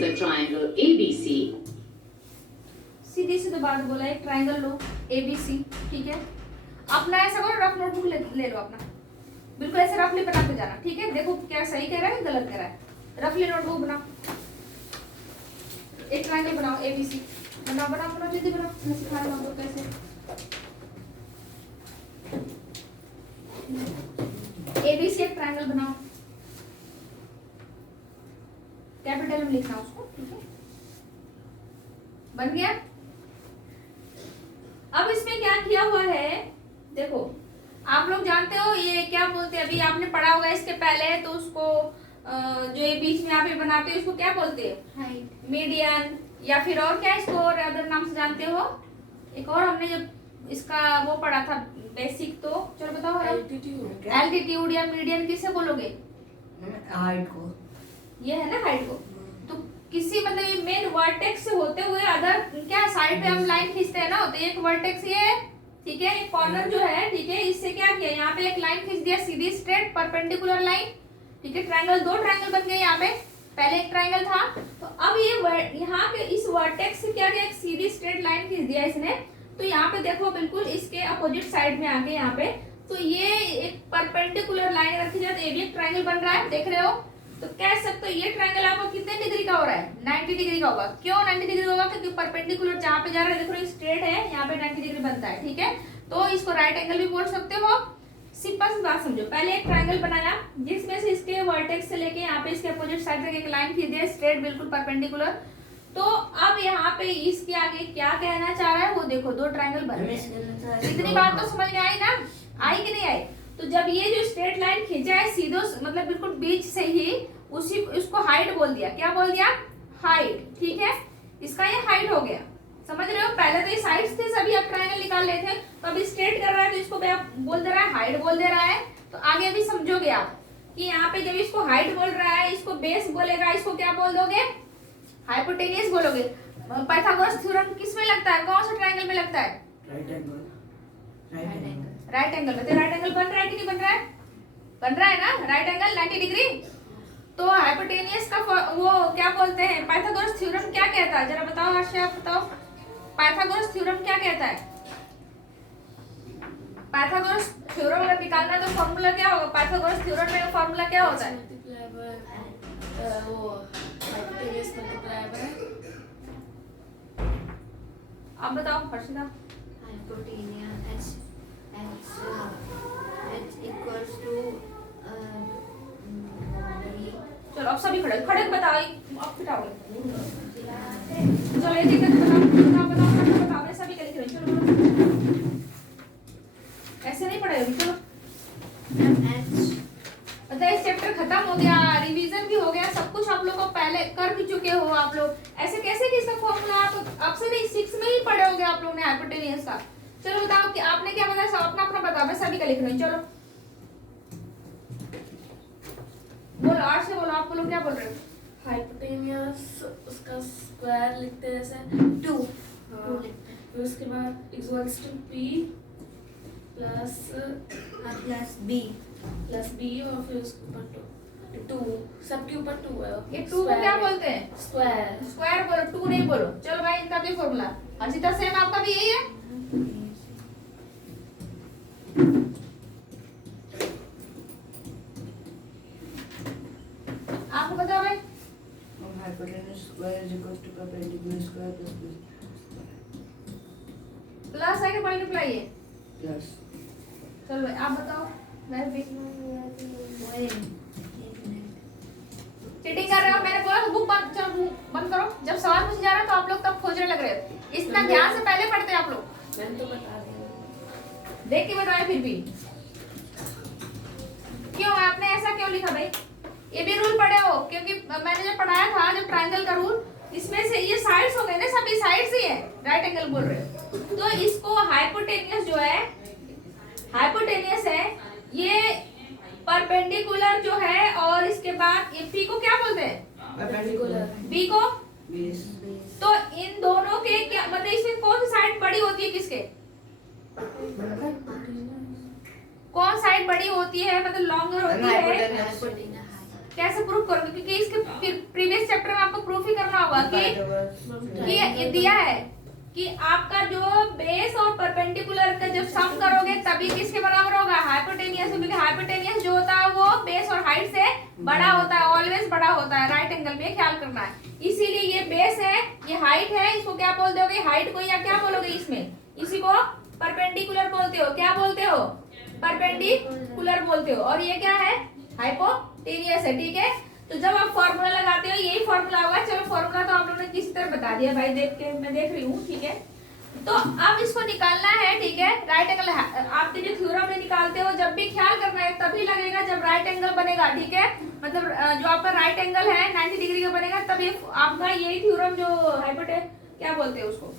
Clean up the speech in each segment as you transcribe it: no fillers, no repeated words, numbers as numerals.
the triangle ABC. सीधी सी तो बात बोला, एक ट्राइंगल लो ABC, ठीक है। अपना ऐसा करो, रफ नोटबुक ले लो अपना, बिल्कुल ऐसे रफली बनाते जाना, ठीक है। देखो क्या सही कह रहा है गलत कह रहा है। रफली नोटबुक बनाओ, एक ट्राइंगल बनाओ ABC, बनाओ बनाओ बनाओ, जल्दी बनाओ, मैं सिखा रहा हूँ आपको कैसे। ABC एक ट्राइंगल बनाओ, कैपिटल में लिखना उसको, ठीक है। बन गया। अब इसमें क्या किया हुआ है, देखो आप लोग जानते हो ये क्या बोलते हैं, अभी आपने पढ़ा होगा इसके पहले, तो उसको जो ये बीच में आप ये बनाते हो उसको क्या बोलते हैं, हाइट, मीडियन, या फिर और क्या इसको और अदर नाम से जानते हो। एक और हमने जब इसका वो पढ़ा था बेसिक, तो चलो बताओ। एल्टीट्यूड या मीडियन किसे बोलोगे, हाइट को, ये है ना हाइट को। तो किसी मतलब ये मेन वर्टेक्स से होते हुए अदर क्या साइड पे हम लाइन खींचते हैं ना, तो एक वर्टेक्स ये है, ठीक है, एक कॉर्नर जो है, ठीक है, इससे क्या किया, यहाँ पे एक लाइन खींच दिया सीधी स्ट्रेट परपेंडिकुलर लाइन, ठीक है। ट्रायंगल, दो ट्रायंगल बन गए यहाँ पे, पहले एक ट्रायंगल था, तो अब ये यहाँ पे इस वर्टेक्स से क्या किया, एक सीधी स्ट्रेट लाइन खींच दिया इसने। तो यहाँ पे देखो बिल्कुल इसके अपोजिट साइड में आके यहाँ पे, तो ये एक परपेंडिकुलर लाइन रखी जाए, तो ये भी एक ट्रायंगल बन रहा है, देख रहे हो। तो कह सकते हो ये ट्रायंगल आपको कितने डिग्री का हो रहा है, 90 डिग्री का होगा। क्यों 90 डिग्री होगा, क्योंकि परपेंडिकुलर जहाँ पे जा रहा है, देखो ये स्ट्रेट है, यहाँ पे 90 डिग्री बनता है, ठीक है। तो इसको राइट एंगल भी बोल सकते हो। सिंपल सी बात समझो, पहले एक ट्रायंगल बनाया जिसमें से इसके वर्टेक्स से लेके यहाँ पे इसके अपोजिट साइड तक एक लाइन खींच दिया स्ट्रेट बिल्कुल परपेंडिकुलर। तो अब यहाँ पे इसके आगे क्या कहना चाह रहा है वो देखो, दो ट्रायंगल बन रहे हैं। इतनी बात तो समझ में आई ना, आई कि नहीं आई। तो जब ये जो स्ट्रेट लाइन खींचा है सीधो मतलब बिल्कुल बीच से ही, उसी उसको हाइट बोल दिया। क्या बोल दिया, हाइट, ठीक है। इसका ये हाइट हो गया, समझ रहे हो। पहले तो ये साइड्स थे सभी, अब ट्रायंगल निकाल लेते हैं, तो अभी स्ट्रेट कर रहा है तो इसको बोल दे रहा है हाइट बोल दे रहा है। तो आगे अभी समझोगे आप कि यहाँ पे जब इसको हाइट बोल रहा है, इसको बेस बोलेगा, इसको क्या बोल दोगे, हाइपोटेनियस बोलोगे। पाइथागोरस थ्योरम किस में लगता है, कौन सा ट्रायंगल में लगता है, राइट एंगल में। तो राइट एंगल बन रहा है कि नहीं बन रहा है, बन रहा है ना, राइट एंगल 90 डिग्री। तो हाइपोटेनियस का वो क्या बोलते हैं, पाइथागोरस थ्योरम क्या कहता है, जरा बताओ हर्ष, आप बताओ पाइथागोरस थ्योरम क्या कहता है। पाइथागोरस थ्योरम अगर निकालना है तो फॉर्मूला क्या होगा, पाइथागोरस थ्योरम में फॉर्मूला क्या होता है, आप बताओ Harshita. Hypotenuse h equals to चलो अब सभी खड़े खड़े बताओ, अब बिठाओ, चलो एक एक करके बताओ बताओ बताओ बताओ, मैं सभी के लिख रही हूं, चलो बोलो। ऐसे नहीं पढ़े अभी, चलो। मतलब इस चैप्टर खत्म हो गया, रिवीजन भी हो गया, सब कुछ आप लोग को पहले कर भी चुके हो आप लोग। ऐसे कैसे कि इसका फॉर्मूला आप अब से नहीं 6 में ही पढ़े होगे आप लोग ने हाइपोटेनियस का। चलो बताओ कि आपने क्या बताया, सब अपना अपना बताओ, मैं सभी का लिख रही हूँ, चलो बोलो, आठ से बोलो, आप लोग क्या बोल रहे हो। हाइपोटेनियस उसका स्क्वायर लिखते हैं जैसे 2, फिर उसके बाद equals to p plus b और फिर उसके ऊपर 2, सबके ऊपर 2 है। ये 2 को क्या बोलते हैं, स्क्वायर। स्क्वायर बोलो, 2 नहीं बोलो। चलो भाई इनका भी फॉर्मूला, हर्षिता सेम आपका भी यही है। आपको बताओ भाई, hypotenuse square is equal to perpendicular square plus है कि मल्टीप्लाई है, प्लस। चलो भाई आप बताओ। मैं भी चीटिंग कर रहे हो, मैंने बोला बुक बंद, चलो बुक बंद करो। जब सवाल पूछे जा रहा है तो आप लोग तब खोजने लग रहे हो, इतना ध्यान से पहले पढ़ते हैं आप लोग। मैंने तो बता दिया, देख के बताए फिर भी क्यों आपने ऐसा क्यों लिखा भाई। ये भी रूल पढ़े हो, क्योंकि मैंने जब पढ़ाया था जब ट्रायंगल का रूल, इसमें से ये साइड्स हो गए ना, सभी साइड्स ही है, राइट एंगल बोल रहे हो। तो इसको हाइपोटेनियस जो है, हाइपोटेनियस है ये परपेंडिकुलर जो है, और इसके बाद ये पी को क्या बोलते हैं, परपेंडिकुलर, बी को बेस। तो इन दोनों के क्या मतलब, इसमें कौन सी साइड बड़ी होती है किसके, कौन साइड बड़ी होती है, मतलब लॉन्गर होती है, कैसे प्रूफ करोगे, क्योंकि इसके प्रीवियस चैप्टर में आपको प्रूफ ही करना होगा कि ये दिया है कि आपका जो बेस और परपेंडिकुलर का जब सम करोगे तभी किसके बराबर होगा, हाइपोटेनियस, क्योंकि हाइपोटेनियस जो होता है वो बेस और हाइट से बड़ा होता है, ऑलवेज बड़ा होता है राइट एंगल में, ख्याल करना है। इसीलिए ये बेस है, ये हाइट है, इसको क्या बोल दोगे, हाइट को, या क्या बोलोगे इसमें, इसी को परपेंडिकुलर बोलते हो, क्या बोलते हो, परपेंडिकुलर बोलते हो, और ये क्या है, हाइपोटेनियस है, ठीक है। तो जब आप फॉर्मूला लगाते हो यही फॉर्मूला होगा। चलो फॉर्मूला तो आप लोगों ने किस तरह बता दिया भाई, देख के मैं देख रही हूँ, ठीक है। तो अब इसको निकालना है, ठीक है, राइट एंगल आपके जो थ्योरम में निकालते हो जब भी ख्याल करना है तभी लगेगा जब राइट एंगल बनेगा, ठीक है, मतलब जो आपका राइट एंगल है 90 डिग्री का बनेगा तब ये आपका यही थ्योरम जो क्या बोलते हैं उसको,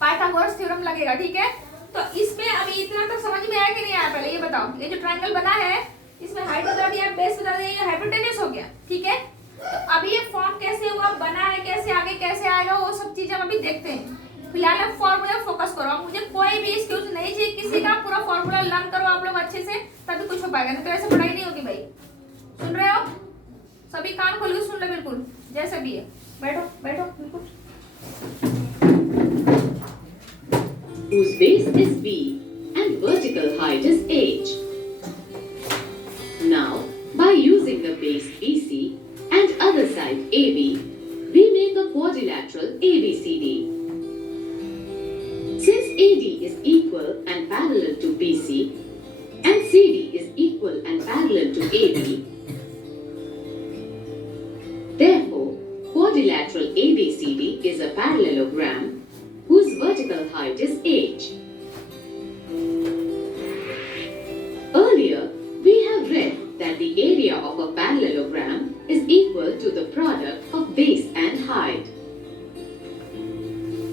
पाइथागोरस थ्योरम लगेगा, ठीक है। तो इसमें अभी इतना तक समझ में आया कि नहीं आया, पहले ये बताओ, ये जो ट्रायंगल बना है इसमें हाइट बता दिया, बेस बता दिया, ये हाइपोटेन्यूस हो गया, ठीक है। तो अभी ये फॉर्म कैसे हुआ, बना है कैसे, आगे कैसे आएगा, वो सब चीजें हम अभी देखते हैं। फिलहाल आप फॉर्मूला फोकस करो, मुझे कोई भी एक्सक्यूज नहीं चाहिए किसी का, पूरा फॉर्मूला लर्न करो आप लोग अच्छे से, तभी कुछ हो पाएगा, नहीं तो ऐसे पढ़ाई नहीं होगी भाई। सुन रहे हो, सभी कान खोल के सुन लो बिल्कुल, जैसे भी है, बैठो बैठो बिल्कुल। Whose base is B and vertical height is h. Now, by using the base BC and other side AB, we make a quadrilateral ABCD. Since AD is equal and parallel to BC and CD is equal and parallel to AB, therefore, quadrilateral ABCD is a parallelogram whose vertical height is h. Earlier, we have read that the area of a parallelogram is equal to the product of base and height.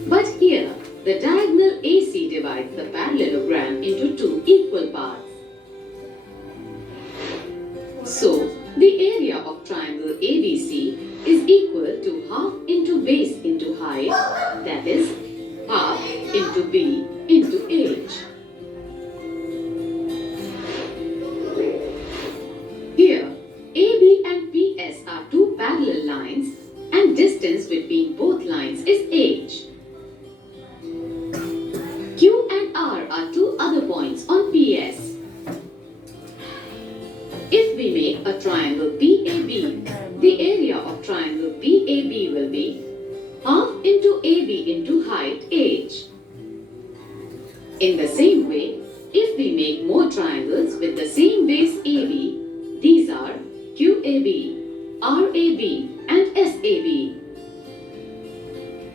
But here, the diagonal AC divides the parallelogram into two equal parts. So, the area of triangle ABC is equal to half into base into height, that is, half into B into H. Here, AB and PS are two parallel lines and distance between both lines is H. Q and R are two other points on PS. If we make a triangle PAB, the area of triangle PAB will be half into AB into height h. In the same way, if we make more triangles with the same base AB, these are QAB, RAB and SAB.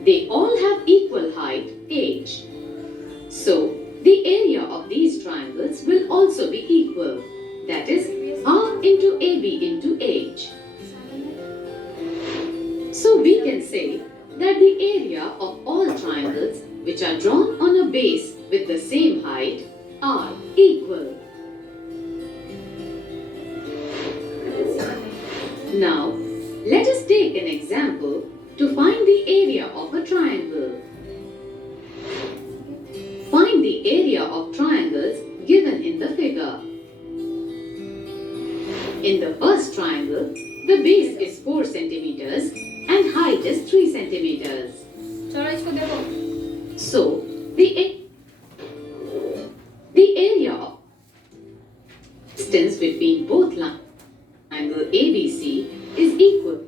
They all have equal height h. So, the area of these triangles will also be equal, that is, half into AB into h. So, we can say that the area of all triangles which are drawn on a base with the same height are equal. Now, let us take an example to find the area of a triangle. Find the area of triangles given in the figure. In the first triangle, the base is 4 centimeters and height is 3 centimeters. चलो इसको देखो, So, the area of distance between both lines angle ABC is equal.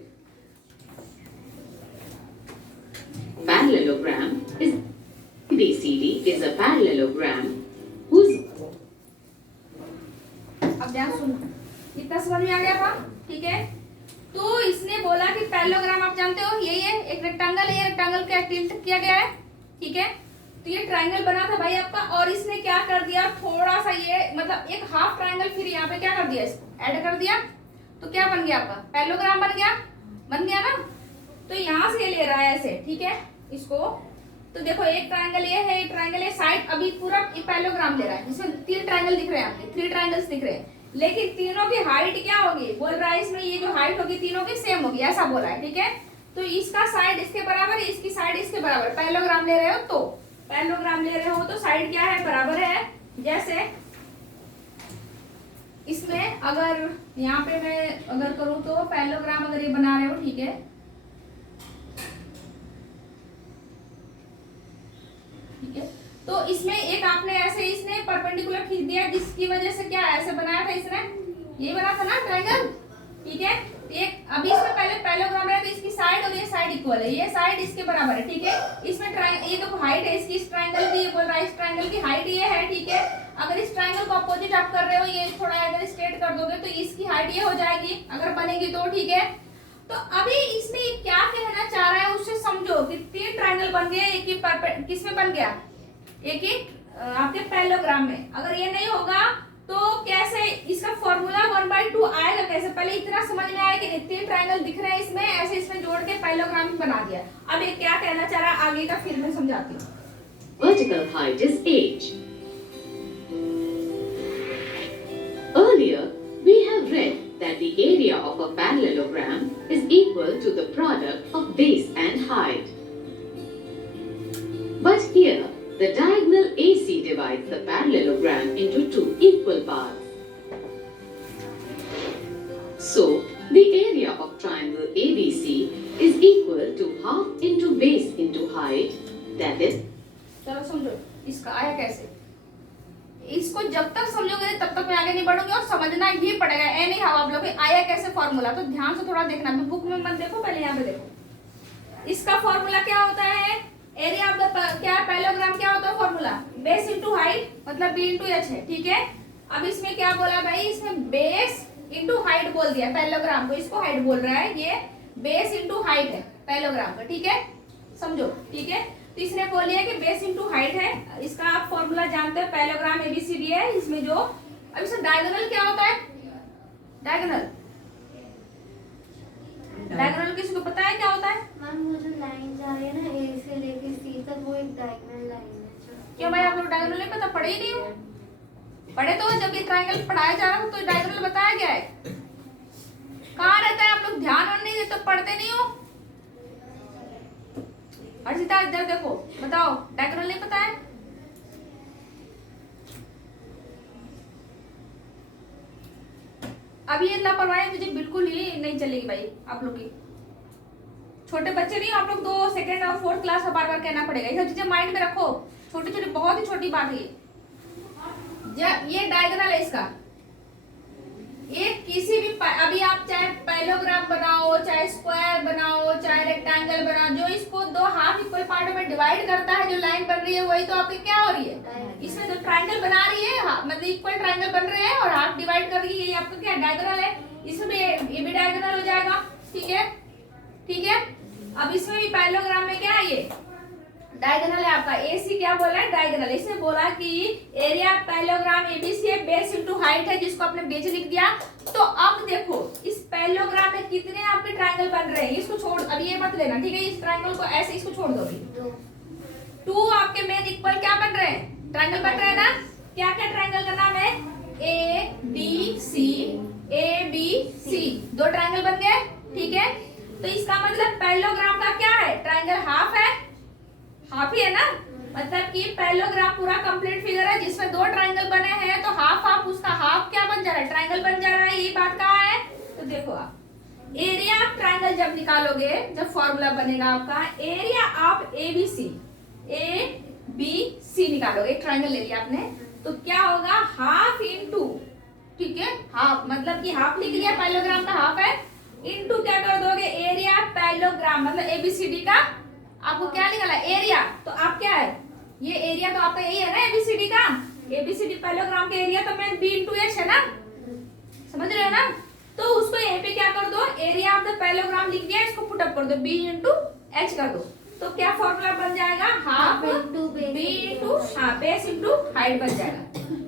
Parallelogram is ABCD is a parallelogram whose अब ध्यान सुनो, इतना समझ में आ गया था, ठीक है। तो इसने बोला कि पैरेललोग्राम आप जानते हो यही है, एक रेक्टेंगल है, ये रेक्टेंगल क्या टिल्ट किया गया है, ठीक है। तो ये ट्रायंगल बना था भाई आपका, और इसने क्या कर दिया, थोड़ा सा ये मतलब एक हाफ ट्रायंगल फिर यहाँ पे क्या कर दिया, इसको ऐड कर दिया, तो क्या बन गया आपका पैरेललोग्राम बन गया ना। तो यहाँ से ले रहा है ऐसे, ठीक है, इसको। तो देखो एक ट्रायंगल ये है, एक ट्रायंगल ये, साइड अभी पूरा पैरेललोग्राम ले रहा है, जिसमें 3 ट्रायंगल दिख रहे हैं आपके, 3 ट्रायंगल्स दिख रहे हैं, लेकिन तीनों की हाइट क्या होगी, बोल रहा है इसमें ये जो हाइट होगी तीनों की सेम होगी, ऐसा बोला है, ठीक है। तो इसका साइड इसके बराबर, इसकी साइड इसके बराबर, पैरेललोग्राम ले रहे हो तो पैरेललोग्राम ले रहे हो तो साइड क्या है, बराबर है। जैसे इसमें अगर यहाँ पे मैं अगर करूँ तो पैरेललोग्राम अगर ये बना रहे हो, ठीक है, ठीक है, तो इसमें एक आपने ऐसे इसने परपेंडिकुलर खींच दिया जिसकी वजह से क्या ऐसे बनाया था इसने, ये बना था ना ट्रायंगल, ठीक है। एक अभी इसमें पहले पैरेललोग्राम है तो इसकी साइड और ये साइड इक्वल है, ये साइड इसके बराबर है, ठीक है। इसमें ये देखो हाइट है इसकी, इस ट्रायंगल की, ये बोल रहा है इस ट्रायंगल की हाइट ये है, ठीक है। अगर इस ट्रायंगल को अपोजिट आप कर रहे हो, ये थोड़ा अगर स्ट्रेट कर दोगे तो इसकी हाइट ये हो जाएगी अगर बनेगी तो, ठीक है। तो अभी इसमें क्या कहना चाह रहा है उससे समझो कि 3 ट्रायंगल बन गए, एक ही किसमें बन गया, एक ही आपके पैरेललोग्राम में। अगर ये नहीं होगा तो कैसे इसका फॉर्मूला 1/2 आएगा कैसे, पहले इतना समझ में आया कि 3 ट्रायंगल दिख रहे हैं इसमें, ऐसे इसमें जोड़ के पैरेललोग्राम बना दिया। अब ये क्या कहना चाह रहा है आगे का फिर मैं समझाती हूँ। Vertical height is h. Earlier, we have read that the area of a parallelogram is equal to the product of base and height. But here, the diagonal AC divides the parallelogram into 2 equal parts. So, the area of triangle ABC is equal to half into base into height, that is. चलो समझो इसका आया कैसे, इसको जब तक समझोगे तब तक मैं आगे नहीं बढ़ूंगी और समझना ही पड़ेगा। ए नहीं हाँ आप लोग आया कैसे फॉर्मूला, तो ध्यान से थोड़ा देखना, तो बुक में मत देखो, पहले यहाँ पे देखो। इसका फॉर्मूला क्या होता है, एरिया ऑफ द क्या पैरेललोग्राम क्या होता है फॉर्मूला, बेस इनटू हाइट मतलब बी इनटू एच है, ठीक है। अब इसमें क्या बोला भाई, इसमें बेस इनटू हाइट बोल दिया पैरेललोग्राम को, इसको हाइट बोल रहा है, ये बेस इनटू हाइट है पैरेललोग्राम का, ठीक है, समझो, ठीक है। तो इसने बोल दिया कि बेस इनटू हाइट है, इसका आप फॉर्मूला जानते हो, पैरेललोग्राम एबीसीडी है, इसमें जो अब इसमें डायगोनल क्या होता है, डायगोनल डायगोनल किसी को पता है क्या होता है? मैम वो जो लाइन जा रही है ना ए से लेके सी तक, वो एक डायगोनल लाइन है। क्यों भाई आप लोग डायगोनल नहीं पता, पढ़े ही नहीं हो? पढ़े तो जब ये ट्रायंगल पढ़ाया जा रहा था तो डायगोनल बताया गया है, कहाँ रहता है आप लोग ध्यान और नहीं देते, पढ़ते नहीं हो। अर्षिता इधर देखो, बताओ डायगोनल नहीं पता है? अब ये लापरवाही मुझे बिल्कुल ही नहीं चलेगी भाई, आप लोग की छोटे बच्चे नहीं, आप लोग 2 सेकंड और 4th क्लास में बार बार कहना पड़ेगा, ये सब चीजें माइंड में रखो, छोटी छोटी बहुत ही छोटी बात है ये डायगोनल है इसका, ये किसी भी अभी आप चाहे पैरेललोग्राम बनाओ, चाहे स्क्वायर बनाओ, चाहे रेक्टेंगल बनाओ, जो इसको 2 हाफ इक्वल पार्ट में डिवाइड करता है, जो लाइन बन रही है वही तो आपकी क्या हो रही है, इसमें जो ट्रायंगल बना रही है मतलब इक्वल ट्रायंगल बन रहे हैं और हाफ डिवाइड कर रही है, ये आपका क्या डायगोनल है, इसमें भी ये भी डायगोनल हो जाएगा, ठीक है, ठीक है। अब इसमें भी पैरेललोग्राम में क्या है, ये डायगोनल है आपका, एसी क्या बोला है, डायगोनल। इसने बोला कि एरिया पैरेललोग्राम एबीसी है, बेस इनटू हाइट है, जिसको आपने बेस लिख दिया। तो अब देखो इस पैरेललोग्राम में कितने आपके ट्रायंगल बन रहे हैं, इसको छोड़, अब ये मत लेना, ठीक है, इस ट्रायंगल को ऐसे इसको छोड़ दो, 2 आपके मेन इक्वल क्या बन रहे हैं, ट्रायंगल बन रहे हैं ना, क्या क्या ट्रायंगल का नाम है, A B C, A B C, 2 triangle बन गए, ठीक है। तो इसका मतलब पैरेललोग्राम का क्या है, ट्रायंगल हाफ है, हाफ ही है ना, मतलब कि पैरेललोग्राम पूरा कंप्लीट फिगर है जिसमें 2 ट्रायंगल बने हैं, तो हाफ हाफ उसका हाफ क्या बन जा रहा है, ट्रायंगल बन जा रहा है, ये बात कहाँ है। तो देखो आप एरिया ऑफ ट्रायंगल जब निकालोगे, जब फॉर्मूला बनेगा आपका area of ABC, A B C निकालोगे, एक ट्रायंगल ले लिया आपने, तो क्या होगा, हाफ इनटू, ठीक है, हाफ मतलब कि हाफ लिख लिया, पैरेललोग्राम का हाफ है, इनटू क्या कर दोगे, एरिया पैरेललोग्राम मतलब एबीसीडी का आपको क्या निकाला, एरिया, तो आप क्या है, ये एरिया तो आपका यही है ना एबीसीडी का, एबीसीडी पैरेललोग्राम का एरिया तो मैं बी इनटू एच है ना, समझ रहे हो ना। तो उसको यहीं पे क्या कर दो, एरिया ऑफ द पैरेललोग्राम लिख दिया, इसको पुट अप कर दो, बी इनटू एच कर दो, तो क्या फॉर्मूला बन जाएगा, half B into base into height बन जाएगा,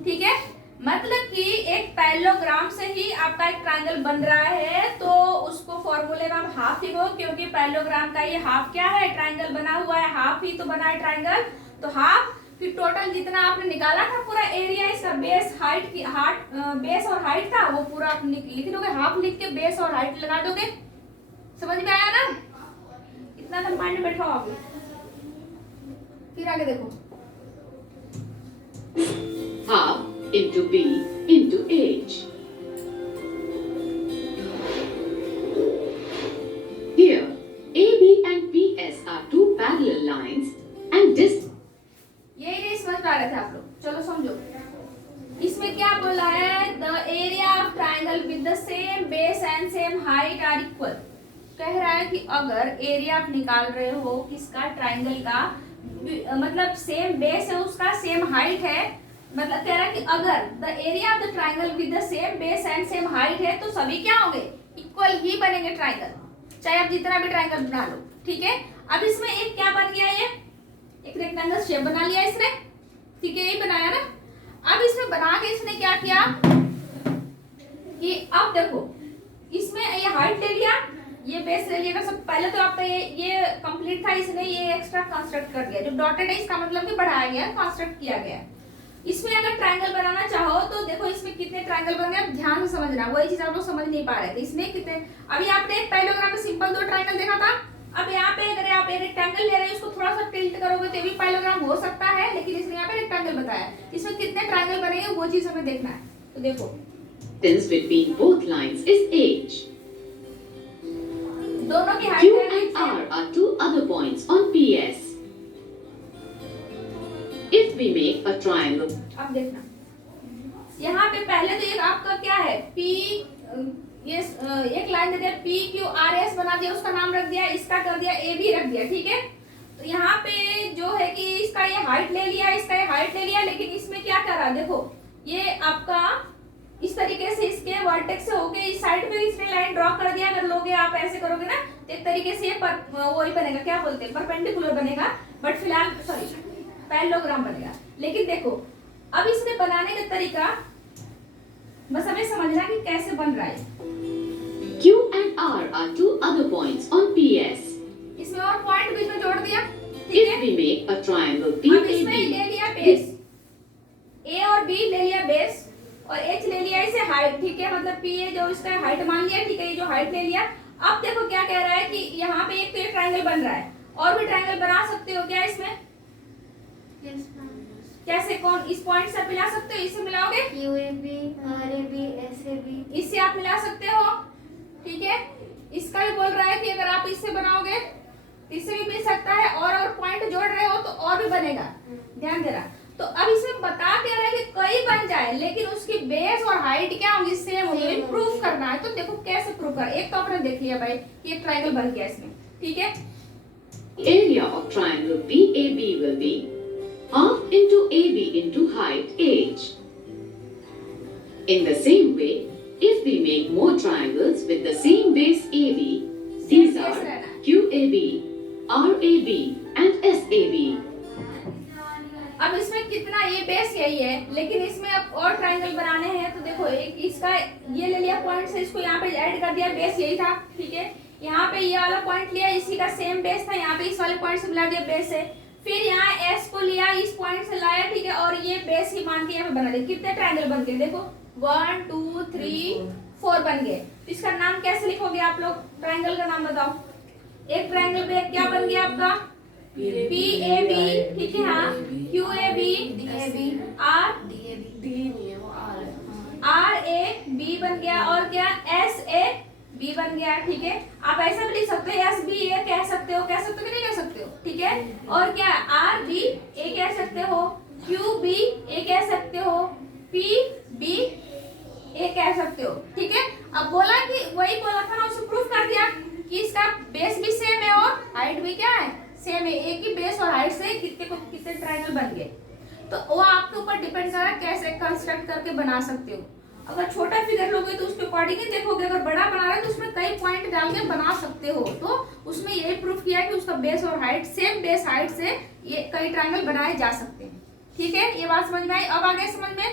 ठीक है। मतलब कि एक पैरेललोग्राम से ही आपका एक ट्रायंगल बन रहा है, तो उसको फॉर्मूले में हम हाफ लिखो, क्योंकि पैरेललोग्राम का ये हाफ क्या है, ट्रायंगल बना हुआ है, हाफ ही तो बना है ट्रायंगल, तो हाफ, फिर टोटल जितना आपने निकाला था पूरा एरिया इसका, बेस हाइट की बेस और हाइट था वो पूरा आप लिख दोगे, हाफ लिख के बेस और हाइट लगा दोगे, समझ में आया ना, इतना तो माइंड में बैठाओ आप। फिर आगे देखो, half into b into h, the same base and same height are equal. कह रहा है कि अगर एरिया आप निकाल रहे हो किसका, ट्राइंगल का, मतलब सेम बेस है उसका, सेम हाइट है, मतलब कह रहा है कि अगर the area of the triangle with the same base and same height है तो सभी क्या होंगे, इक्वल ही बनेंगे ट्राइंगल, चाहे आप जितना भी ट्राइंगल बना लो। ठीक है, अब इसमें एक क्या बन गया, ये एक रेक्टेंगल शेप बना लिया इसने। ठीक है, यही बनाया ना। अब इसमें बना के इसने क्या किया कि अब देखो इसमें ये हाइट ले लिया, ये बेस ले लिया। सब पहले तो आपका ये कंप्लीट था, इसने ये एक्स्ट्रा कंस्ट्रक्ट कर दिया। जो डॉटेड है इसका मतलब कि बढ़ाया गया, कंस्ट्रक्ट किया गया। इसमें अगर ट्रायंगल बनाना चाहो तो देखो इसमें कितने ट्रायंगल बन गए, आप ध्यान से समझना। वही चीज आप लोग समझ नहीं पा रहे थे, इसमें कितने, अभी आपने एक पैरेललोग्राम में सिंपल 2 ट्रायंगल देखा था। अब यहाँ पे अगर आप एक रेक्टेंगल ले रहे हो, इसको थोड़ा सा टिल्ट करोगे तो ये भी पैरेललोग्राम हो सकता है, लेकिन इसने यहाँ पे रेक्टेंगल बताया। इसमें कितने ट्रायंगल बनेंगे वो चीज हमें देखना है। तो देखो Distance between both lines is h. दोनों की Q height and R are two other points on PS. If we make a triangle, अब देखना यहाँ पे पहले तो एक आपका क्या है P, ये एक लाइन दे दिया PQRS बना दिया, उसका नाम रख दिया, इसका कर दिया AB रख दिया। ठीक है, तो यहाँ पे जो है कि इसका ये हाइट ले लिया, इसका ये हाइट ले लिया, लेकिन इसमें क्या कर रहा, देखो ये आपका इस तरीके से इसके वर्टेक्स से होके इस साइड पे इसने लाइन ड्रॉ कर दिया। अगर लोगे आप ऐसे करोगे ना तो एक तरीके से ये वही बनेगा, क्या बोलते हैं, परपेंडिकुलर बनेगा, बट फिलहाल सॉरी पैरेललोग्राम बनेगा। लेकिन देखो अब इसने बनाने का तरीका बस हमें समझना कि कैसे बन रहा है। Q and R are two other points on PS. इसमें और पॉइंट बीच में जोड़ दिया। ठीक है, If we make a triangle अब इसमें PAB, ले लिया बेस, A और B ले लिया बेस और H ले लिया इसे हाइट। ठीक है, मतलब P है जो इसका हाइट मान लिया। ठीक है, ये जो हाइट ले लिया। अब देखो क्या कह रहा है कि यहाँ पे एक तो एक ट्रायंगल बन रहा है, और भी ट्रायंगल बना सकते हो क्या इसमें? कैसे, कौन, इस पॉइंट से मिला सकते हो, इससे मिलाओगे QAB, RAB, SAB, इससे आप मिला सकते हो। ठीक है, इसका भी बोल रहा है कि अगर आप इससे बनाओगे तो इससे भी मिल सकता है, और पॉइंट जोड़ रहे हो तो और भी बनेगा। ध्यान दे रहा। तो अब इसमें बता क्या रहा है कि कई बन जाए लेकिन उसकी बेस और हाइट क्या होगी, सेम होगी। प्रूफ करना है, तो देखो कैसे प्रूफ कर। एक तो आपने देख लिया भाई कि एक ट्रायंगल बन गया इसमें। ठीक है, area of triangle PAB will be half into AB into height h. In the same way, if we make more triangles with the same base AB, these are QAB, RAB and SAB. अब इसमें कितना, ये base यही है, लेकिन इसमें अब और ट्रायंगल बनाने हैं। तो देखो एक इसका ये ले लिया पॉइंट से, इसको यहाँ पे ऐड कर दिया, बेस यही था। ठीक है, यहाँ पे ये वाला पॉइंट लिया, इसी का सेम बेस था, यहाँ पे इस वाले पॉइंट से मिला दिया बेस से। फिर यहाँ S को लिया, इस पॉइंट से लाया। ठीक है, और ये बेस ही मान के यहाँ पे बना दिया। कितने ट्रायंगल बन गए देखो, 1 2 3 4 बन गए। तो इसका नाम कैसे लिखोगे आप लोग, ट्रायंगल का नाम बताओ। एक ट्रायंगल पे क्या बन गया आपका PAB। ठीक है, हाँ, QAB, RAB बन गया, और क्या SAB बन गया। ठीक है, आप ऐसा भी लिख सकते हो, SB कह सकते हो कि नहीं कह सकते हो। ठीक है, और क्या RB कह सकते हो, QB कह सकते हो, PB कह सकते हो। ठीक है, अब बोला कि वही बोला था ना, उसे प्रूफ कर दिया कि इसका बेस भी सेम है और हाइट भी क्या है, सेम है। एक ही बेस और हाइट से कितने ट्रायंगल बन गए। तो वो आपके ऊपर डिपेंड कर रहा है कैसे कंस्ट्रक्ट करके बना सकते हो। अगर छोटा फिगर लोगे तो उसके अकॉर्डिंग ही देखोगे, अगर बड़ा बना रहे तो उसमें कई पॉइंट डाल के बना सकते हो। तो उसमें यही प्रूफ किया कि उसका बेस और हाइट, सेम बेस हाइट से ये कई ट्रायंगल बनाए जा सकते हैं। ठीक है, ये बात समझ में आई। अब आ गया समझ में,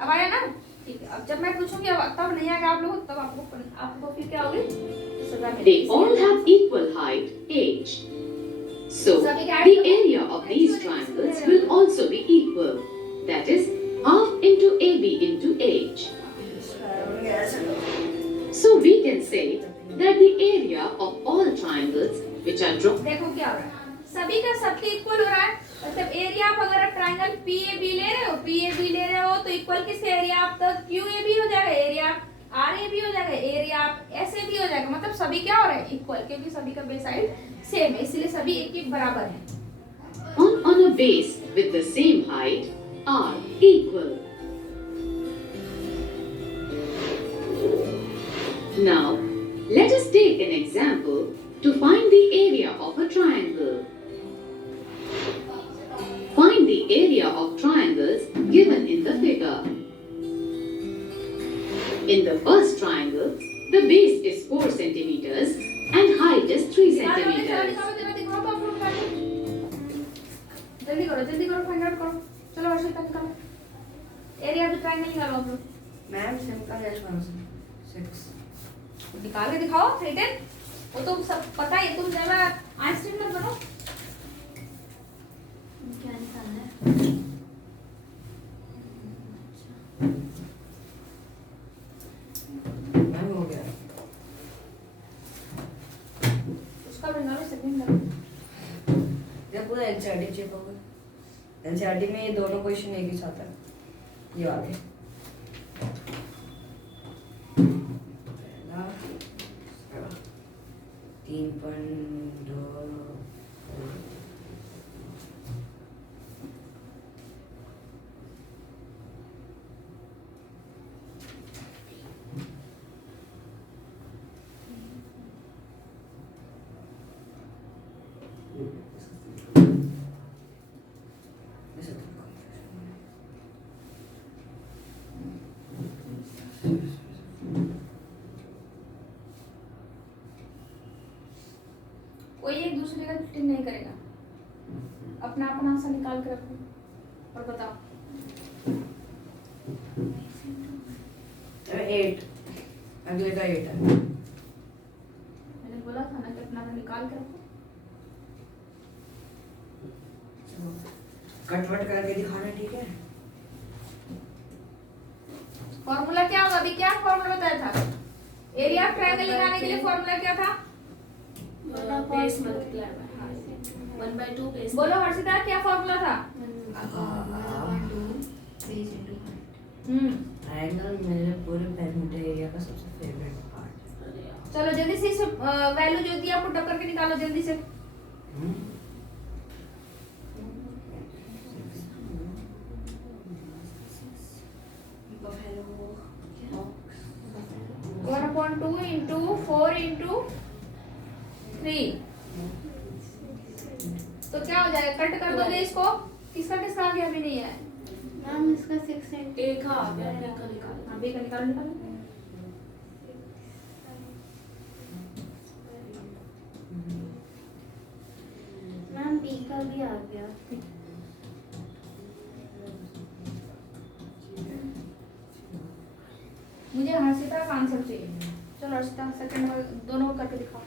अब आया ना। ठीक है, अब जब मैं पूछूंगी अब तब नहीं आएगा आप लोग, तब आपको फिर क्या होगी, they all have equal height h. So, the area of these triangles will also be equal. That is, half into AB into h. So, we can say that the area of all triangles which are drawn. देखो क्या हो रहा है, सभी का सबके equal हो रहा है। मतलब एरिया आप अगर ट्रायंगल PAB ले रहे हो तो इक्वल किस एरिया आप तो QAB हो जाएगा, एरिया RAB हो जाएगा, एरिया आप SAB हो जाएगा। मतलब सभी क्या हो रहा है, इक्वल, क्योंकि सभी का बेस हाइट सेम है, इसलिए सभी एक बराबर है। On a base with the same height are equal. Now, let us take an example to find the area of a triangle. Find the area of triangles given in the figure. In the first triangle, the base is 4 centimeters and height is 3 centimeters. जल्दी करो find out करो। चलो हर्षिता निकालो area of the triangle निकालो आप लोग। Ma'am simple है 6 निकाल के दिखाओ रिटन। वो तो सब पता है, तुम ज्यादा आइंस्टाइन मत बनो। क्या निकालना है? मैम हो गया। उसका भी निकालो सेकंड निकालो। जब पूरा एनसीईआरटी चेक होगा, एनसीईआरटी में ये दोनों क्वेश्चन एक ही साथ है, ये वाले। पहला 3.2 कोई एक दूसरे का चीटिंग नहीं करेगा। अपना अपना आंसर निकाल के रखो और बताओ। 8 अगले का 8 है। मैंने बोला था ना कि अपना अपना निकाल के रखो। कटवट करके दिखाना, ठीक है? फॉर्मूला क्या होगा? अभी क्या फॉर्मूला बताया था? एरिया ऑफ ट्रायंगल निकालने के लिए फॉर्मूला क्या था? Base multiply by height 1/2 base. बोलो हर्षिता क्या फॉर्मूला था? ट्रायंगल मेरे पूरे पेरिमीटर एरिया का सबसे फेवरेट पार्ट है। चलो जल्दी से इस वैल्यू जो दी आपको टक्कर के निकालो जल्दी से। वन अपॉन 2 इंटू 4 इंटू 3 तो क्या हो जाएगा? कट कर दोगे इसको। किसका किसका आगे अभी नहीं है? मैम इसका 6 सेंट ए का आ गया, बी का निकालो। हाँ बी का निकालो निकालो। मैम बी का भी आ गया। मुझे हर्षिता का आंसर चाहिए। चलो हर्षिता सेकंड दोनों को करके दिखाओ।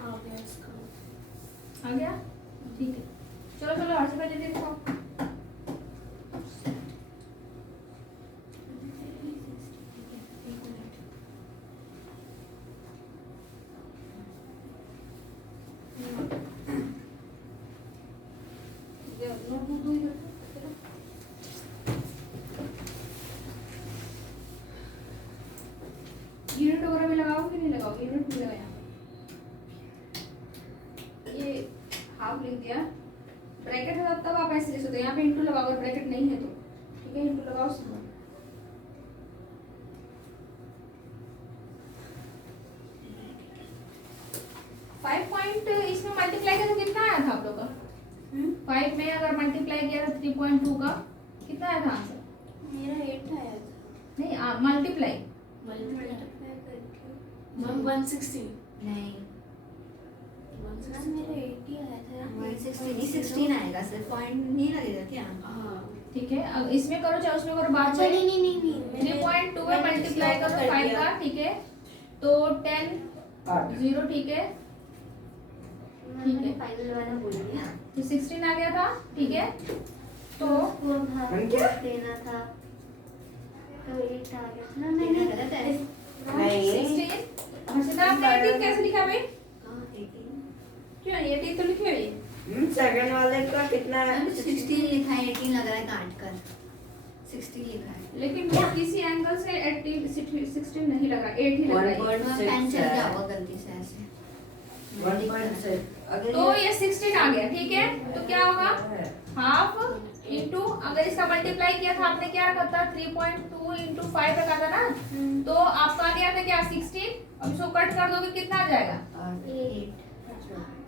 आ गया इसका। आ गया? ठीक है। चलो चलो हर्षिता जल्दी दिखाओ। यूनिट वगैरह भी लगाओ कि नहीं लगाओ? यूनिट भी लगाया। ये हाफ लिख दिया। ब्रैकेट है तब आप ऐसे लिख सकते हो। यहाँ पे इंटू लगाओ, अगर ब्रैकेट नहीं है तो ठीक है, इंटू लगाओ सिंपल। 5 पॉइंट इसमें मल्टीप्लाई किया तो कितना आया था आप लोग का? 5 में अगर मल्टीप्लाई किया था 3.2 का कितना आया था आंसर? मेरा 8 आया था। नहीं मल्टीप्लाई मल्टीप्लाई मैं करके मैम 160 नहीं 160 मेरा 80 आया था। 160 नहीं 16 आएगा सर। पॉइंट नहीं लगेगा क्या? हाँ ठीक है। अब इसमें करो चाहे उसमें करो, बात अच्छा नहीं नहीं नहीं 3.2 में मल्टीप्लाई करो 5 का, ठीक है? तो 10 0 ठीक है, ठीक है। फाइनल वाला बोल दिया। तो 16 आ गया था, ठीक है? तो आपको अब हाफ हम क्या? देना था तो 8 आ गया ना मैंने गलत है। नहीं 16 हर्षिता आपने 18 कैसे लिखा भाई? हाँ 18 क्यों नहीं 18 तो लिखे हुए सेकंड वाले का कितना है 16 लिखा है 18 लग रहा है काट कर 16 लिखा है लेकिन वो किसी एंगल से 18 16 नहीं लगा 8 ही लगा है। 1.6 पेन चल गया है होगा गलती से ऐसे 1.6 अगर तो ये 16 आ गया ठीक है तो क्या होगा हाफ इंटू अगर इसका मल्टीप्लाई किया था आपने क्या रखा था 3.2 इंटू 5 रखा था ना तो आपका आ गया था क्या 16 अब इसको कट कर दोगे कितना आ जाएगा 8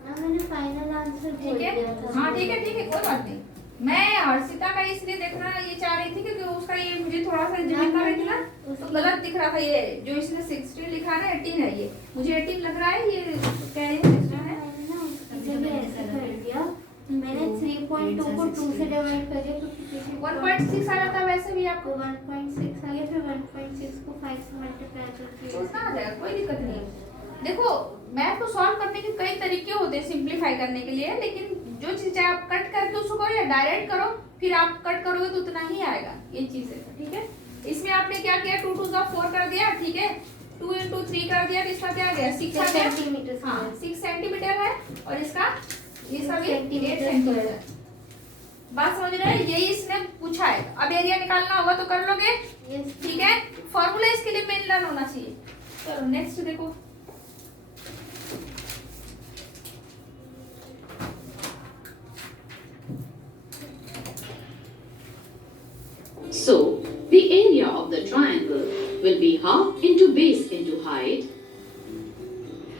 ना मैंने फाइनल आंसर बोल ठीक है दिया था हाँ ठीक है कोई बात नहीं मैं हर्षिता का इसलिए देखना ये चाह रही थी क्योंकि उसका ये मुझे थोड़ा सा जमीन कर रही थी ना तो गलत दिख रहा था ये जो इसने 16 लिखा है ना 18 है ये मुझे 18 लग रहा है ये क्या है 16 है इसीलिए ऐसे कर दिया मैंने 3.2 को 2 से डिवाइड कर दिया क्योंकि 1.6 आ जाता वैसे भी आपको आपको 1.6 आ गया फिर 1.6 को 5 से मल्टीप्लाई करके तो उतना आ जाएगा कोई दिक्कत नहीं है देखो मैथ को सॉल्व करने के कई तरीके होते हैं सिंप्लीफाई करने के लिए लेकिन जो चीज चाहे आप कट करके उसको करो या डायरेक्ट करो फिर आप कट करोगे तो उतना ही आएगा ये चीज है ठीक है इसमें आपने क्या किया 2 2 का 4 कर दिया ठीक है 2 इंटू 3 कर दिया तो इसका क्या आ गया 6 आ गया सेंटीमीटर हाँ 6 सेंटीमीटर है और इसका ये सब 8 सेंटीमीटर सेंटीमीटर बात समझ रहे हैं यही इसने पूछा है अब एरिया निकालना होगा तो कर लोगे यस ठीक है फॉर्मूला इसके लिए मेन लर्न होना चाहिए चलो नेक्स्ट देखो So, the area of the triangle will be half into base into height